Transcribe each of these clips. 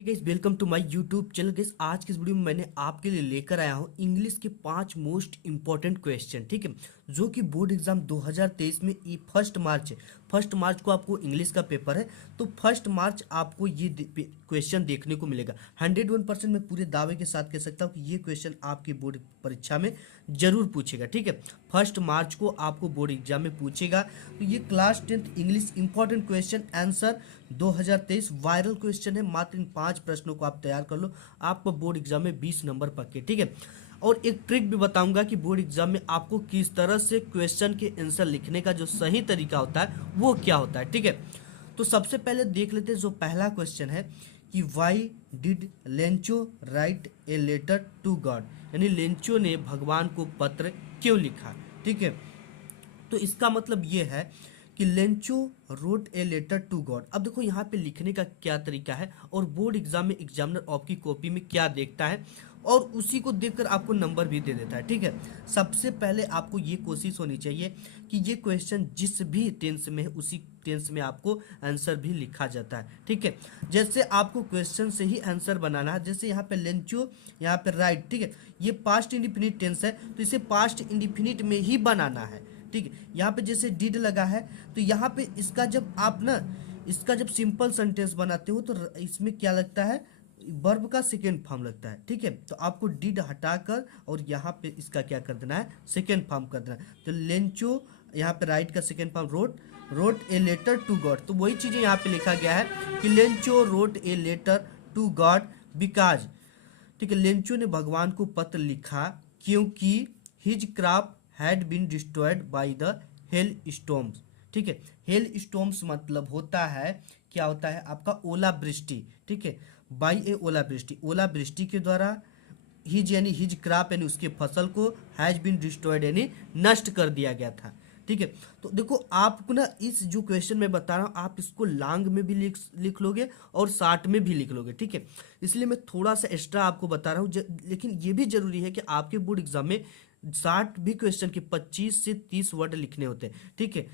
Guys welcome to my YouTube channel. Guys आज की इस वीडियो में मैंने आपके लिए लेकर आया हूँ इंग्लिश के 5 मोस्ट इंपॉर्टेंट क्वेश्चन, ठीक है, जो कि बोर्ड एग्जाम 2023 में फर्स्ट मार्च को आपको इंग्लिश का पेपर है। तो फर्स्ट मार्च आपको ये क्वेश्चन देखने को मिलेगा। 101% मैं पूरे दावे के साथ कह सकता हूँ कि ये क्वेश्चन आपकी बोर्ड परीक्षा में जरूर पूछेगा, ठीक है। फर्स्ट मार्च को आपको बोर्ड एग्जाम में पूछेगा। तो ये class 10th English important question answer 2023 viral question है। मात्र इन 5 प्रश्नों को आप तैयार कर लो, आपको बोर्ड एग्जाम में 20 नंबर पक्के, ठीक है। और एक ट्रिक भी बताऊंगा कि बोर्ड एग्जाम में आपको किस तरह से क्वेश्चन के आंसर लिखने का जो सही तरीका होता है वो क्या होता है, ठीक है। तो सबसे पहले देख लेते हैं जो पहला क्वेश्चन है कि why did Lencho write a letter to God, यानी लेंचो ने भगवान को पत्र क्यों लिखा, ठीक है। तो इसका मतलब ये है कि Lencho wrote a letter to God. अब देखो यहाँ पे लिखने का क्या तरीका है और बोर्ड एग्जाम में एग्जामिनर आपकी कॉपी में क्या देखता है और उसी को देखकर आपको नंबर भी दे देता है, ठीक है। सबसे पहले आपको ये कोशिश होनी चाहिए कि ये क्वेश्चन जिस भी टेंस में है उसी टेंस में आपको आंसर भी लिखा जाता है, ठीक है। जैसे आपको क्वेश्चन से ही आंसर बनाना है, जैसे यहाँ पे लेंचो, यहाँ पे राइट, ठीक है। ये पास्ट इंडिफिनिट टेंस है तो इसे पास्ट इंडिफिनिट में ही बनाना है, ठीक है। यहाँ पे जैसे डिड लगा है तो यहाँ पे इसका जब आप ना इसका जब सिंपल सेंटेंस बनाते हो तो इसमें क्या लगता है, वर्ब का सेकेंड फॉर्म लगता है, ठीक है। तो आपको डिड हटाकर और यहाँ पे इसका क्या कर देना है, सेकेंड फॉर्म कर देना है। तो लेंचो यहाँ पे राइट का second form wrote a letter to God. तो वही चीजें यहाँ पे लिखा गया है कि Lencho wrote a letter to God because, ठीक है, लेंचो ने भगवान को पत्र लिखा क्योंकि his crops had been destroyed by the hailstorms, ठीक है। हेल स्टॉर्म्स मतलब होता है, क्या होता है आपका ओला वृष्टि, ठीक है। बाय ए ओला वृष्टि के द्वारा, हिज यानी हिज क्राप यानी उसके फसल को, हैज बीन डिस्ट्रॉयड यानी नष्ट कर दिया गया था, ठीक है। तो देखो आपको ना इस जो क्वेश्चन मैं बता रहा हूँ आप इसको लॉन्ग में भी लिख लोगे और शॉर्ट में भी लिख लोगे, ठीक है। इसलिए मैं थोड़ा सा एक्स्ट्रा आपको बता रहा हूँ, लेकिन ये भी जरूरी है कि आपके बोर्ड एग्जाम में 60 भी क्वेश्चन के 25 से 30 वर्ड लिखने होते हैं, ठीक है।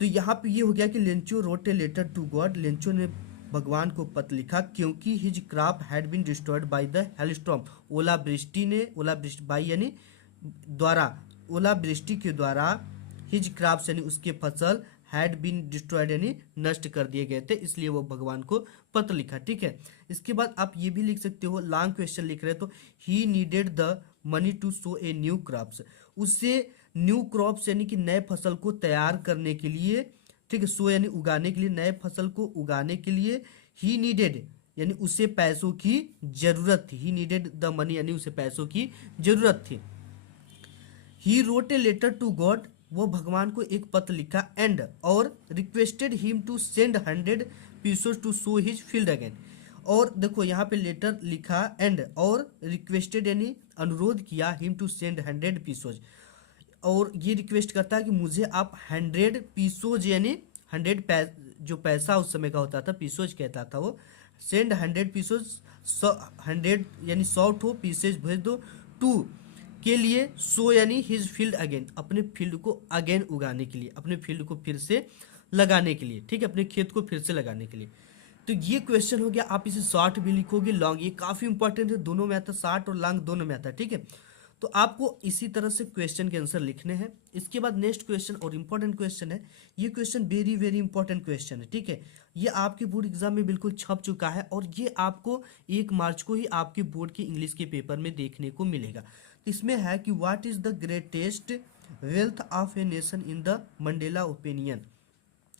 तो यहाँ पे ये हो गया कि Lencho wrote a letter to God, Lencho ने भगवान को पत्र लिखा क्योंकि his crop had been destroyed by the hailstorm, ओला वृष्टि बाई यानी द्वारा, ओला वृष्टि के द्वारा, हिज क्रॉप्स यानी उसके फसल, हैड बीन डिस्ट्रॉयड यानी नष्ट कर दिए गए थे, इसलिए वो भगवान को पत्र लिखा, ठीक है। इसके बाद आप ये भी लिख सकते हो, लॉन्ग क्वेश्चन लिख रहे हो तो he needed the money to sow a new crops, उससे न्यू क्रॉप्स यानी कि नए फसल को तैयार करने के लिए, ठीक है, सो यानी उगाने के लिए, नए फसल को उगाने के लिए, ही नीडेड यानी उसे पैसों की जरूरत थी, ही नीडेड द मनी यानी उसे पैसों की जरूरत थी। He wrote a letter to God, वो भगवान को एक पत्र लिखा, एंड और requested him to send 100 pieces to sow his field again. और देखो यहाँ पे लेटर लिखा एंड और रिक्वेस्टेड यानी अनुरोध किया, हिम टू सेंड 100 पीसेस, और ये रिक्वेस्ट करता है कि मुझे आप 100 पीसोज यानी 100 जो पैसा उस समय का होता था, पीसोज कहता था वो, सेंड 100 पीसोज, 100 यानी 100 पीसेज भेज दो, टू के लिए, सो यानी हिज फील्ड अगेन, अपने फील्ड को अगेन उगाने के लिए, अपने फील्ड को फिर से लगाने के लिए, ठीक है, अपने खेत को फिर से लगाने के लिए। तो ये क्वेश्चन हो गया, आप इसे शॉर्ट भी लिखोगे लॉन्ग, ये काफी इंपॉर्टेंट है, दोनों में आता है, शॉर्ट और लॉन्ग दोनों में आता है, ठीक है। तो आपको इसी तरह से क्वेश्चन के आंसर लिखने हैं। इसके बाद नेक्स्ट क्वेश्चन और इंपॉर्टेंट क्वेश्चन है, ये question very very important question है, ठीक है। ये आपके बोर्ड एग्जाम में बिल्कुल छप चुका है और ये आपको 1 मार्च को ही आपके बोर्ड के इंग्लिश के पेपर में देखने को मिलेगा। इसमें है कि what is the greatest wealth of a nation in the Mandela opinion,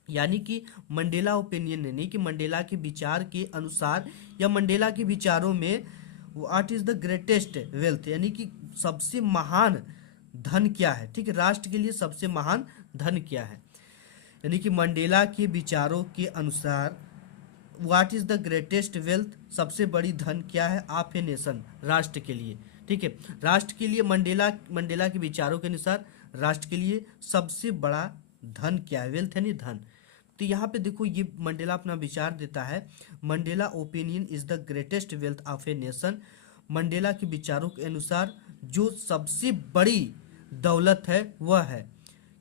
यानी कि मंडेला ओपिनियन यानी कि मंडेला के विचार के अनुसार या मंडेला के विचारों में what is the greatest wealth यानी कि सबसे महान धन क्या है, ठीक है, राष्ट्र के लिए सबसे महान धन क्या है, यानी कि मंडेला के विचारों के अनुसार what is the greatest wealth, सबसे बड़ी धन क्या है, ऑफ ए नेशन, राष्ट्र के लिए, ठीक है। राष्ट्र के लिए मंडेला के विचारों के अनुसार राष्ट्र के लिए सबसे बड़ा धन क्या है, वेल्थ यानी धन। तो यहाँ पे देखो ये मंडेला अपना विचार देता है, Mandela opinion is the greatest wealth of a nation, Mandela के विचारों के अनुसार जो सबसे बड़ी दौलत है वह है,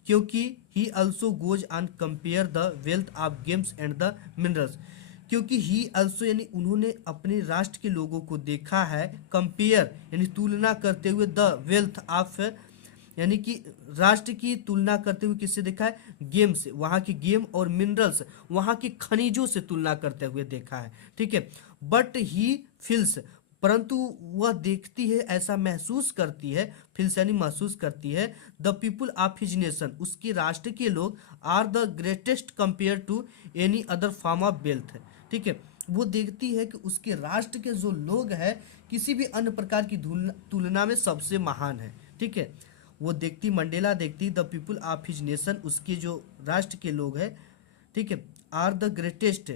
क्योंकि he also goes on compare the wealth of games and the minerals, क्योंकि ही अल्सो यानी उन्होंने अपने राष्ट्र के लोगों को देखा है, कंपेयर यानी तुलना करते हुए द वेल्थ ऑफ यानी कि राष्ट्र की तुलना करते हुए किससे देखा है, गेम से, वहाँ की गेम और मिनरल्स, वहाँ की खनिजों से तुलना करते हुए देखा है, ठीक है। बट ही फील्स, परंतु वह देखती है, ऐसा महसूस करती है, फील्स यानी महसूस करती है, the people of his nation, उसके राष्ट्र के लोग are the greatest compare to any other form of wealth, ठीक है। वो देखती है कि उसके राष्ट्र के जो लोग हैं किसी भी अन्य प्रकार की तुलना में सबसे महान है, ठीक है। वो देखती, मंडेला देखती, the people of his nation, उसके जो राष्ट्र के लोग हैं, ठीक है, are the greatest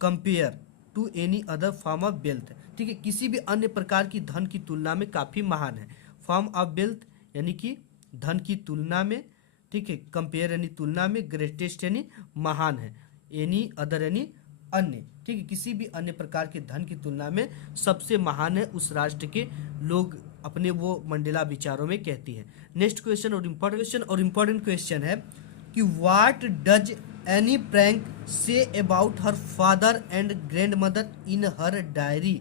compare to any other form of wealth, ठीक है, किसी भी अन्य प्रकार की धन की तुलना में काफ़ी महान है। फॉर्म ऑफ वेल्थ यानी कि धन की तुलना में, ठीक है, कंपेयर यानी तुलना में, ग्रेटेस्ट यानी महान है, एनी अदर यानी अन्य, ठीक है, किसी भी अन्य प्रकार के धन की तुलना में सबसे महान है उस राष्ट्र के लोग, अपने वो मंडेला विचारों में कहती है। नेक्स्ट क्वेश्चन और इम्पोर्टेंट क्वेश्चन है कि what does any prank say about her father and grand mother in her diary,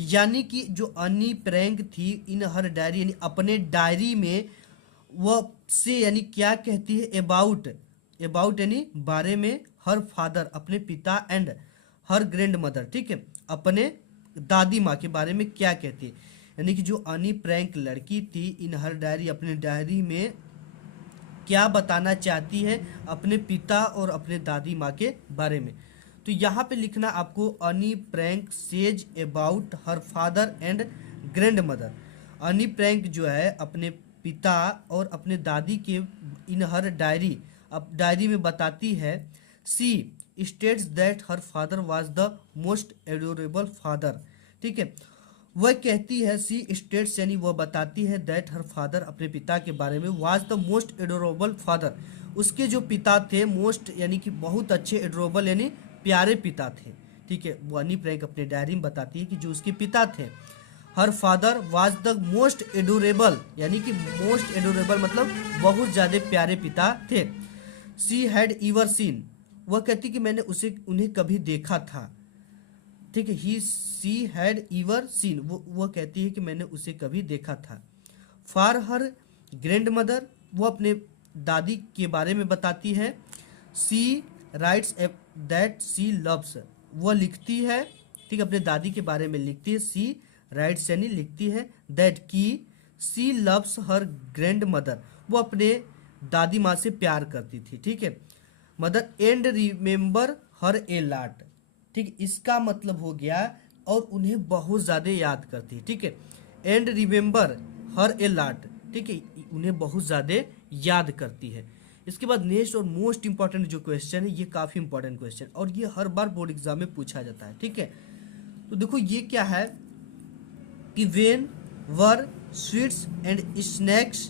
यानी कि जो अनी प्रैंक थी इन हर डायरी यानी अपने डायरी में वह से यानी क्या कहती है, अबाउट, अबाउट यानी बारे में, हर फादर अपने पिता, एंड हर ग्रैंड मदर, ठीक है, अपने दादी माँ के बारे में क्या कहती है, यानी कि जो अनी प्रैंक लड़की थी इन हर डायरी, अपने डायरी में क्या बताना चाहती है अपने पिता और अपने दादी माँ के बारे में। तो यहाँ पे लिखना आपको अनी prank says about her father and grand mother. अनी प्रैंक जो है अपने पिता और अपने दादी के इन हर डायरी, अब डायरी में बताती है, she states that her father was the most adorable father, ठीक है, वह कहती है, सी स्टेट्स यानी वह बताती है, दैट हर फादर अपने पिता के बारे में, was the most adorable father, उसके जो पिता थे, मोस्ट यानी कि बहुत अच्छे, एडोरेबल यानी प्यारे पिता थे, ठीक है। वो अनी प्रैंक अपने डायरी में बताती है कि जो उसके पिता थे, हर father was the most adorable यानी कि मोस्ट एडोरेबल मतलब बहुत ज़्यादा प्यारे पिता थे। सी हैड ईवर सीन, वह कहती कि मैंने उन्हें कभी देखा था, ठीक है, ही सी हैड ईवर सीन, वो कहती है कि मैंने उसे कभी देखा था। फॉर हर ग्रैंड मदर, वो अपने दादी के बारे में बताती है, सी राइट्स दैट सी लव्स, वह लिखती है, ठीक है, अपने दादी के बारे में लिखती है, सी राइट्स यानी लिखती है, दैट की सी लव्स हर ग्रैंड मदर, वो अपने दादी माँ से प्यार करती थी, ठीक है। Mother and remember her a lot, ठीक, इसका मतलब हो गया और उन्हें बहुत ज़्यादा याद करती है, ठीक है, and remember her a lot, ठीक है, उन्हें बहुत ज़्यादा याद करती है। इसके बाद नेक्स्ट और मोस्ट इंपॉर्टेंट जो क्वेश्चन है, ये काफ़ी इंपॉर्टेंट क्वेश्चन और ये हर बार बोर्ड एग्जाम में पूछा जाता है, ठीक है। तो देखो ये क्या है कि when were sweets and snacks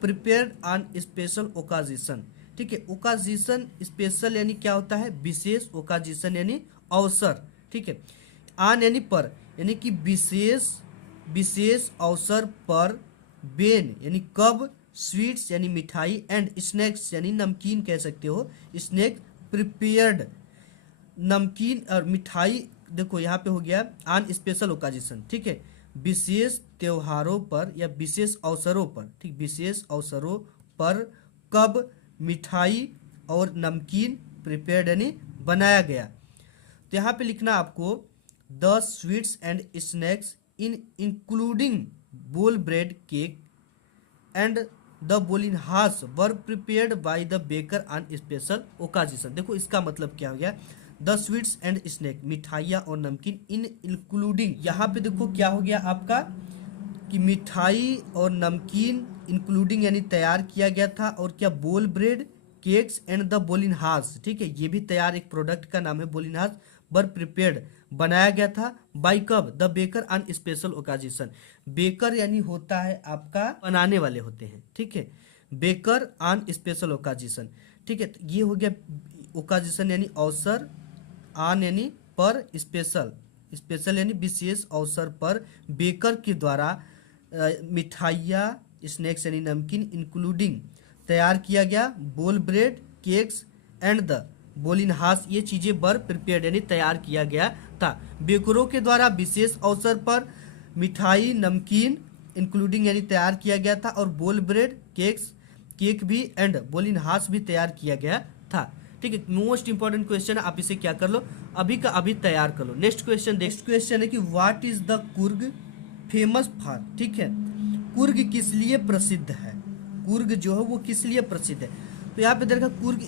prepared on special occasion, ठीक है, ओकाजिशन स्पेशल यानी क्या होता है, विशेष, ओकाजिशन यानी अवसर, ठीक है, आन यानी पर, यानी कि विशेष विशेष अवसर पर, बेन यानी कब, स्वीट्स यानी मिठाई, एंड स्नैक्स यानी नमकीन कह सकते हो, स्नैक प्रिपेयर्ड नमकीन और मिठाई, देखो यहाँ पे हो गया आन स्पेशल ओकाजिशन, ठीक है, विशेष त्योहारों पर या विशेष अवसरों पर, ठीक, विशेष अवसरों पर कब मिठाई और नमकीन प्रिपेयर्ड यानी बनाया गया। तो यहाँ पे लिखना आपको the sweets and snacks in including बोल ब्रेड केक एंड द बोलिनहास were prepared by the baker on special occasion. देखो इसका मतलब क्या हो गया, द स्वीट्स एंड स्नैक, मिठाइयाँ और नमकीन, इन इंक्लूडिंग, यहाँ पे देखो क्या हो गया आपका कि मिठाई और नमकीन इंक्लूडिंग यानी तैयार किया गया था, और क्या, बोल ब्रेड केक्स एंड द बोलिनहास, ठीक है, ये भी तैयार एक प्रोडक्ट का नाम है बोलिनहास, वर प्रिपेयर्ड बनाया गया था, बाय कब, the baker on special occasion, baker यानी होता है आपका बनाने वाले होते हैं, ठीक है, बेकर ऑन स्पेशल ओकाजिशन, ठीक है, तो ये हो गया ओकाजिशन यानी अवसर, ऑन यानी पर, स्पेशल, स्पेशल यानी विशेष अवसर पर बेकर के द्वारा मिठाइयाँ, स्नैक्स यानी नमकीन, इंक्लूडिंग तैयार किया गया, बोल ब्रेड केक्स एंड द बोलिनहास, ये चीज़ें वर प्रिपेयर्ड यानी तैयार किया गया था। बेकरों के द्वारा विशेष अवसर पर मिठाई नमकीन इंक्लूडिंग यानी तैयार किया गया था, और बोल ब्रेड केक भी एंड बोलिनहास भी तैयार किया गया था। ठीक है, मोस्ट इंपॉर्टेंट क्वेश्चन है, आप इसे क्या कर लो, अभी का अभी तैयार कर लो। नेक्स्ट क्वेश्चन है कि what is the Coorg famous for. ठीक है, कुर्ग किस लिए प्रसिद्ध है, कुर्ग जो है वो किस लिए प्रसिद्ध है। तो यहाँ पे देखा कुर्ग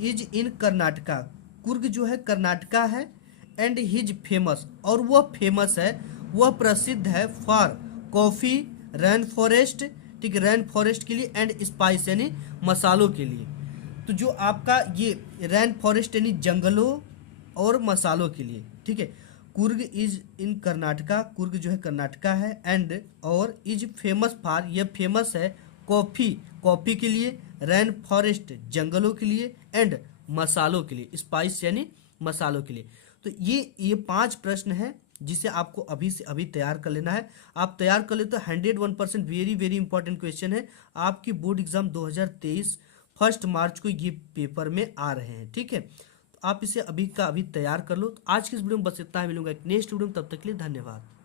इज इन कर्नाटका, कुर्ग जो है कर्नाटका है, एंड हिज फेमस, और वह फेमस है, वह प्रसिद्ध है फॉर कॉफ़ी, रैन फॉरेस्ट, ठीक है, रैन फॉरेस्ट के लिए, एंड स्पाइस यानी मसालों के लिए। तो जो आपका ये रैन फॉरेस्ट यानी जंगलों और मसालों के लिए, ठीक है। कुर्ग इज इन कर्नाटका, कुर्ग जो है कर्नाटका है, एंड और इज फेमस फॉर, यह फेमस है कॉफ़ी के लिए, रैन फॉरेस्ट जंगलों के लिए, एंड मसालों के लिए, स्पाइस यानी मसालों के लिए। तो ये 5 प्रश्न हैं जिसे आपको अभी से अभी तैयार कर लेना है। आप तैयार कर ले तो 101% वेरी वेरी इंपॉर्टेंट क्वेश्चन है। आपकी बोर्ड एग्जाम 2023 1 मार्च को ये पेपर में आ रहे हैं। ठीक है, तो आप इसे अभी का अभी तैयार कर लो। तो आज की इस वीडियो में बस इतना ही, मिलूंगा एक नेक्स्ट वीडियो में, तब तक के लिए धन्यवाद।